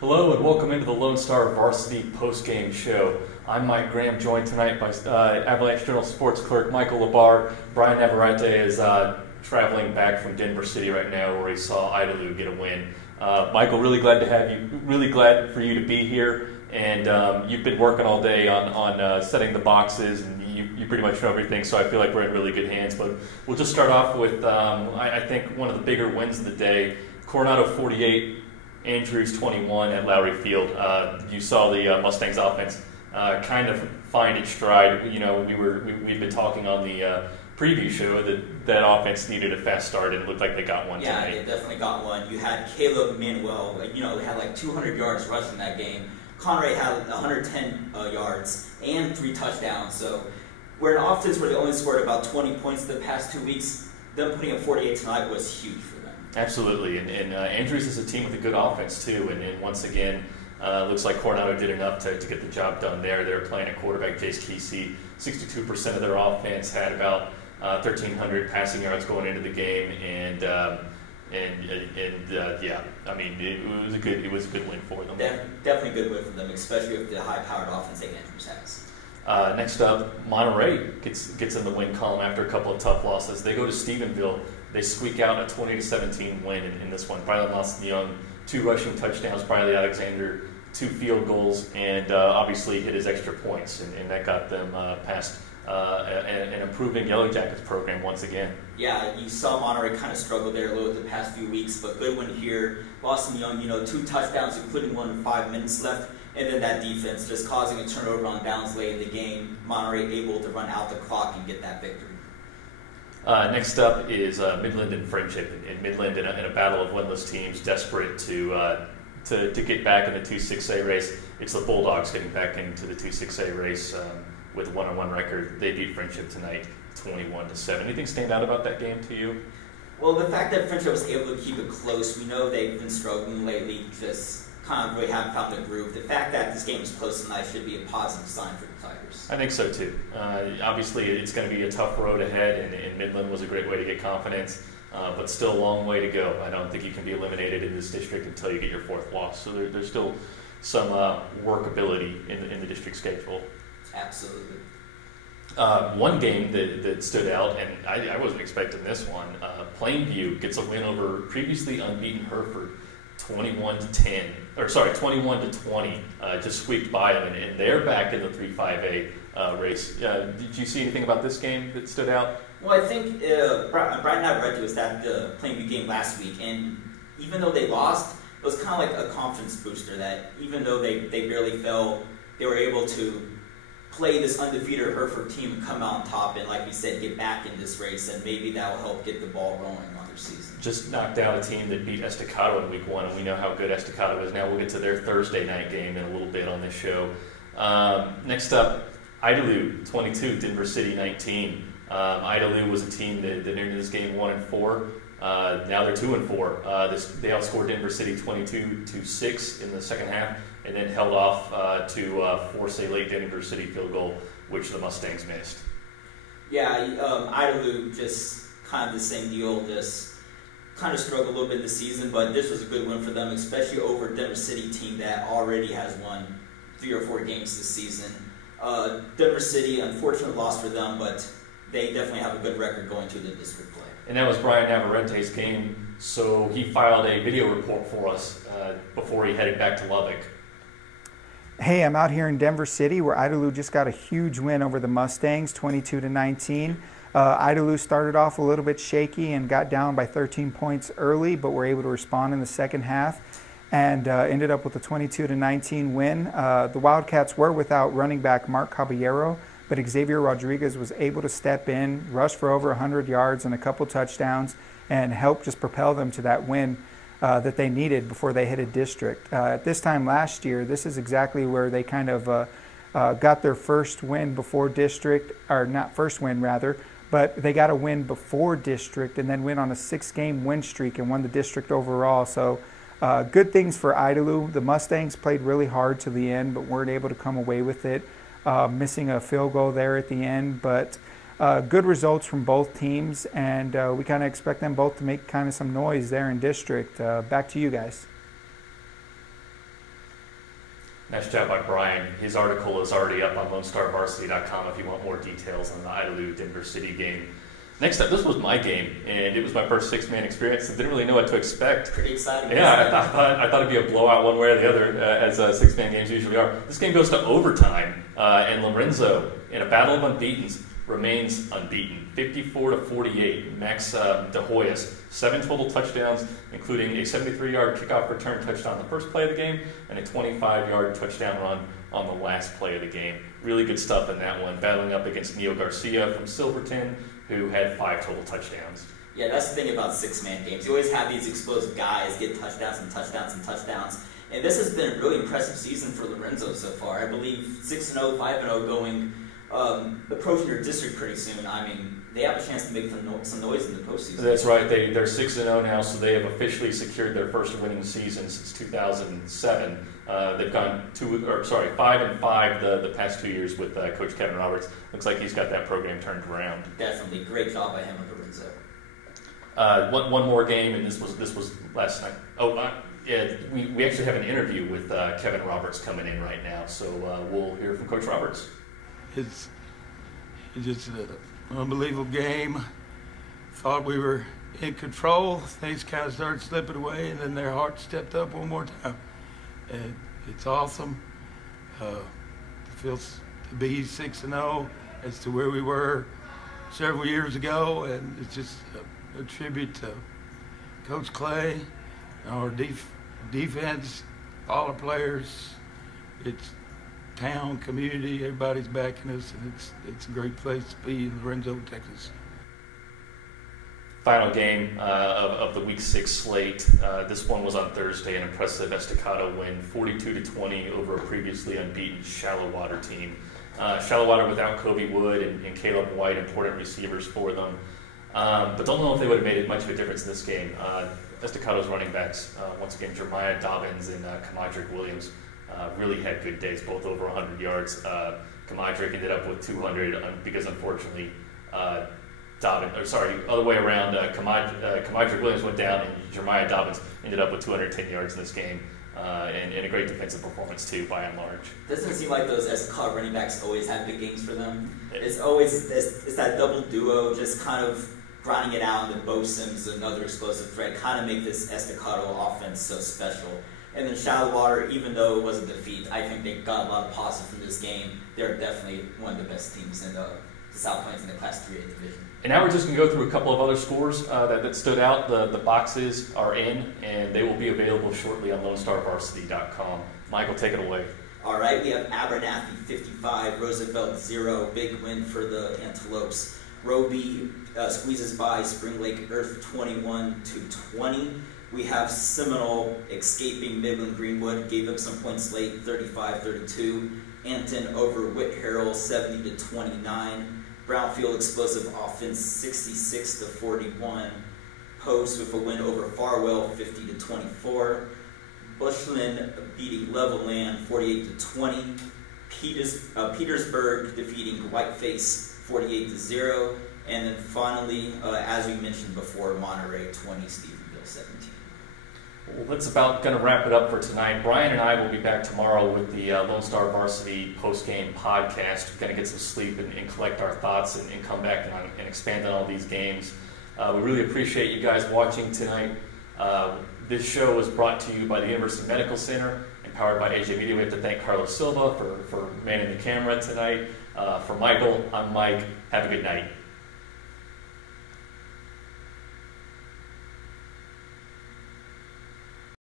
Hello and welcome into the Lone Star Varsity Postgame Show. I'm Mike Graham, joined tonight by Avalanche-Journal sports clerk Michael LaBarre. Brian Navarrete is traveling back from Denver City right now, where he saw Idalou get a win. Michael, really glad to have you. Really glad for you to be here. And you've been working all day on setting the boxes, and you pretty much know everything. So I feel like we're in really good hands. But we'll just start off with I think one of the bigger wins of the day: Coronado 48. Andrews 21 at Lowry Field. You saw the Mustangs offense kind of find its stride. You know, we've been talking on the preview show that offense needed a fast start, and it looked like they got one tonight. Yeah, they definitely got one. You had Caleb Manuel, they had like 200 yards rushing that game. Conrad had 110 yards and 3 touchdowns. So we're an offense where they only scored about 20 points the past 2 weeks. Them putting up 48 tonight was huge for them. Absolutely, and Andrews is a team with a good offense too, and once again, looks like Coronado did enough to get the job done there. They're playing a quarterback, Jace Kesey. 62% of their offense had about 1,300 passing yards going into the game, and yeah, I mean it was a good win for them. Definitely a good win for them, especially with the high-powered offense that Andrews has. Next up, Monterey gets in the win column after a couple of tough losses. They go to Stephenville. They squeak out a 20-17 win in this one. Briley Lawson-Young, 2 rushing touchdowns. Briley Alexander, 2 field goals, and obviously hit his extra points, and that got them past an improving Yellow Jackets program once again. Yeah, you saw Monterey kind of struggle there a little the past few weeks, but good win here. Lawson-Young, 2 touchdowns, including one with 5 minutes left. And then that defense just causing a turnover on downs late in the game. Monterey able to run out the clock and get that victory. Next up is Midland and Friendship. In Midland, in a battle of winless teams, desperate to get back in the 2-6A race. It's the Bulldogs getting back into the 2-6A race with a 1-1 record. They beat Friendship tonight, 21-7. Anything stand out about that game to you? Well, the fact that Friendship was able to keep it close. We know they've been struggling lately, just kind of really haven't found the groove. The fact that this game is close tonight should be a positive sign for the Tigers. I think so too. Obviously, it's going to be a tough road ahead, and Midland was a great way to get confidence, but still a long way to go. I don't think you can be eliminated in this district until you get your 4th loss. So there's still some workability in the district schedule. Absolutely. One game that stood out, and I wasn't expecting this one. Plainview gets a win over previously unbeaten Hereford. 21-10, or sorry, 21-20, just squeaked by them, and they're back in the 3-5A race. Did you see anything about this game that stood out? Well, I think Brian Navarrete was at the Plainview game last week, and even though they lost, it was kind of like a confidence booster that even though they barely fell, they were able to play this undefeated Hereford team and come out on top, and like we said, get back in this race, and maybe that will help get the ball rolling on their season. Just knocked out a team that beat Estacado in week 1, and we know how good Estacado is. Now we'll get to their Thursday night game in a little bit on this show. Next up, Idalou 22, Denver City 19. Idalou was a team that entered this game 1-4. Now they're 2-4. They outscored Denver City 22-6 in the second half, and then held off to force a late Denver City field goal, which the Mustangs missed. Yeah, Idalou just kind of the same deal. Just kind of struggled a little bit this season, but this was a good win for them, especially over Denver City team that already has won 3 or 4 games this season. Denver City, unfortunate loss for them, but they definitely have a good record going to the district play. And that was Brian Navarrete's game, so he filed a video report for us before he headed back to Lubbock. Hey, I'm out here in Denver City where Idalou just got a huge win over the Mustangs, 22-19. Idalou started off a little bit shaky and got down by 13 points early, but were able to respond in the second half and ended up with a 22-19 win. The Wildcats were without running back Mark Caballero, but Xavier Rodriguez was able to step in, rush for over 100 yards and a couple touchdowns, and help just propel them to that win that they needed before they hit a district. At this time last year, this is exactly where they kind of got their first win before district, or not first win rather, but they got a win before district and then went on a 6-game win streak and won the district overall. So good things for Idalou. The Mustangs played really hard to the end, but weren't able to come away with it, missing a field goal there at the end. But good results from both teams, and we kind of expect them both to make kind of some noise there in district. Back to you guys. Nice job by Brian. His article is already up on LoneStarVarsity.com if you want more details on the Idalou-Denver City game. Next up, this was my game, and it was my first six-man experience. I didn't really know what to expect. Pretty exciting. Yeah, I thought it'd be a blowout one way or the other, as six-man games usually are. This game goes to overtime, and Lorenzo, in a battle of unbeatens, remains unbeaten. 54-48. Max De Hoyos, 7 total touchdowns, including a 73-yard kickoff return touchdown on the first play of the game, and a 25-yard touchdown run on the last play of the game. Really good stuff in that one. Battling up against Neil Garcia from Silverton, who had 5 total touchdowns. Yeah, that's the thing about six-man games. You always have these explosive guys get touchdowns and touchdowns and touchdowns. And this has been a really impressive season for Lorenzo so far. I believe 6-0, 5-0 going, approaching your district pretty soon. I mean, they have a chance to make some noise in the postseason. That's right. They're 6-0 now, so they have officially secured their first winning season since 2007. They've gone 5-5 the past 2 years with Coach Kevin Roberts. Looks like he's got that program turned around. Definitely, great job by him and Lorenzo. One more game, and this was last night. Yeah, we actually have an interview with Kevin Roberts coming in right now, so we'll hear from Coach Roberts. It's just an unbelievable game. Thought we were in control. Things kind of started slipping away, and then their heart stepped up one more time. And it's awesome. It feels to be 6-0 as to where we were several years ago, and it's just a tribute to Coach Clay, our defense, all our players. It's town, community, everybody's backing us, and it's a great place to be in Lorenzo, Texas. Final game of the Week 6 slate. This one was on Thursday, an impressive Estacado win, 42-20 over a previously unbeaten Shallow Water team. Shallow Water without Kobe Wood and Caleb White, important receivers for them. But don't know if they would have made much of a difference in this game. Estacado's running backs, once again, Jeremiah Dobbins and Kamadrick Williams, really had good days, both over 100 yards. Kamadrick ended up with 200 because, unfortunately, other way around, Kamadrick Williams went down and Jeremiah Dobbins ended up with 210 yards in this game. And a great defensive performance, too, by and large. Doesn't it seem like those Estacado running backs always have big games for them? It's always it's that double duo just kind of grinding it out, and then Bo Sims, another explosive threat, kind of make this Estacado offense so special. And then Shallow Water, even though it was a defeat, I think they got a lot of positive from this game. They're definitely one of the best teams in the South Plains in the Class 3A division. And now we're just going to go through a couple of other scores that stood out. The boxes are in, and they will be available shortly on LoneStarVarsity.com. Michael, take it away. All right, we have Abernathy 55, Roosevelt 0. Big win for the Antelopes. Roby squeezes by Spring Lake Earth 21-20. We have Seminole escaping Midland Greenwood, gave up some points late, 35-32. Anton over Whit Harrell 70-29. Brownfield explosive offense 66-41. Post with a win over Farwell 50-24. Bushland beating Levelland 48-20. Petersburg defeating Whiteface 48-0. And then finally, as we mentioned before, Monterey 20, Stephenville 17. Well, that's about going to wrap it up for tonight. Brian and I will be back tomorrow with the Lone Star Varsity post-game podcast. We're going to get some sleep and collect our thoughts and come back and expand on all these games. We really appreciate you guys watching tonight. This show was brought to you by the University Medical Center and powered by AJ Media. We have to thank Carlos Silva for manning the camera tonight. For Michael, I'm Mike. Have a good night.